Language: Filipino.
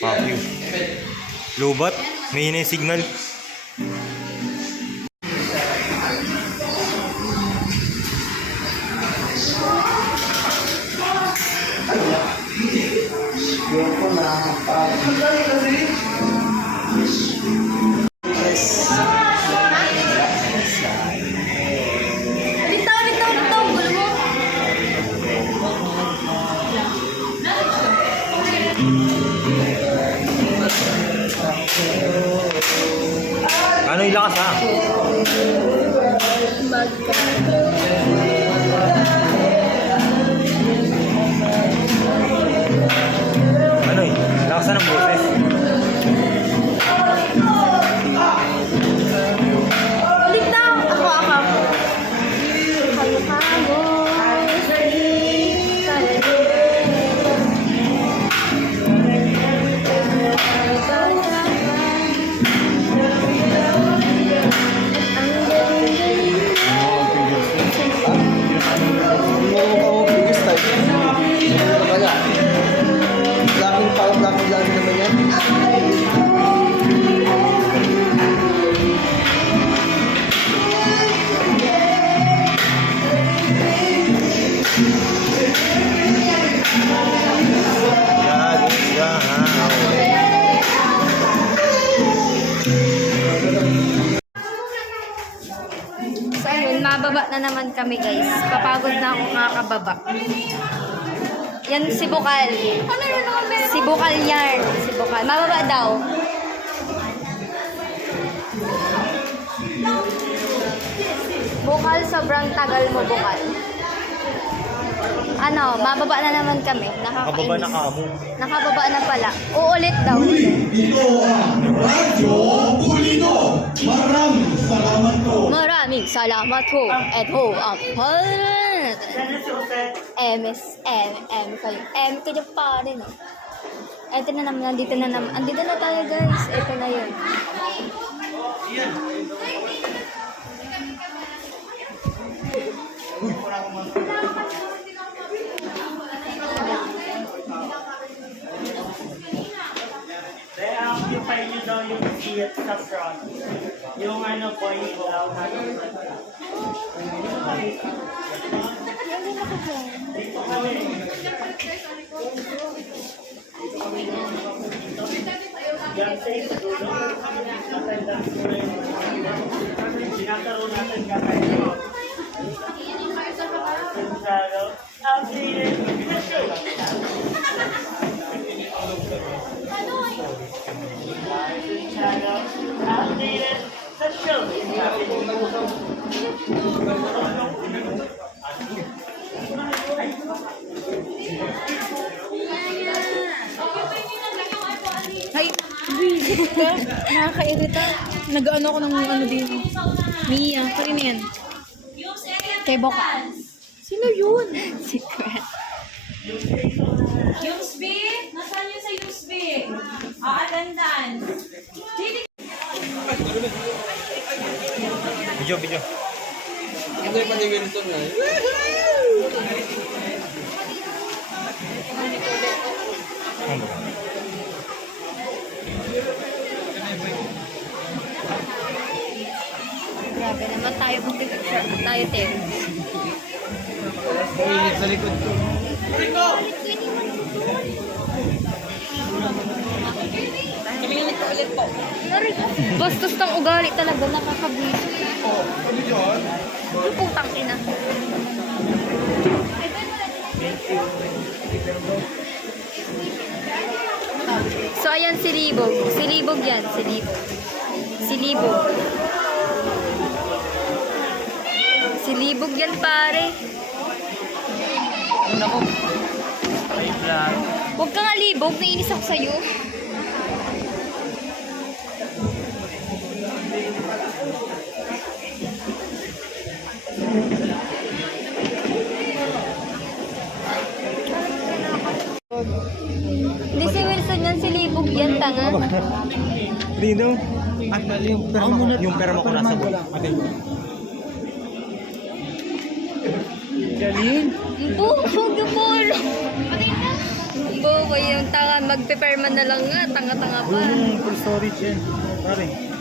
Fuck you. Lubat, may hina yung signal. Ano yung lakas ha? Ano yung lakas ng boses? Ulit na! Ako. So ayun, mababa na naman kami guys. Papagod na ako kakababa. Yan si Bukal. Si Bukal yan. Si Bukal. Mababa daw. Bukal, sobrang tagal mo, Bukal. Ano, mababa na naman kami. Nakababa na ka mo. Nakababa na pala. Uulit daw. Ito ang Radyo Bulino. Maraming salamat po. Maraming salamat ho. At ho, ang M kayo pa rin. Ito na naman, andito na naman. Andito na tayo guys. Ito na yun. Occupy nyo daw yung seat sa front. Yung ano po, yung ilaw na dito kami. Yan safe sa dulo. Attendance mo na yung sinakaroon natin kakay mo. Sensado. Updated. Updated sa show. Ay, nakakairita. Nag-ano ako ng ano din. Mia, parin yan. Kay Bukal. Sino yun? Secret. USB? Nasaan yun sa USB? Attendance. Video. Ito yung paniwilton na. Grabe naman tayo mag-picture. Tayo, Tim. Pawinit sa likod ko. Kamilit ko ulit po. Bastos ng ugali talaga. Nakakabwisit. Yung putang ina. So, ayan si Libog. Si Libog yan. Si Libog. Si Libog. Si Libog yan, pare. Huwag ka nga Libog. Nainis ako sa'yo. Hindi si Wilson yan, si Libog yan, tanga. Dino. Yung perma ko nasa buwan. Galing. Bukog, bukog. ko yung tanga, mag-prepare man na lang nga, tanga-tanga pa. Yung full storage yan. Pare.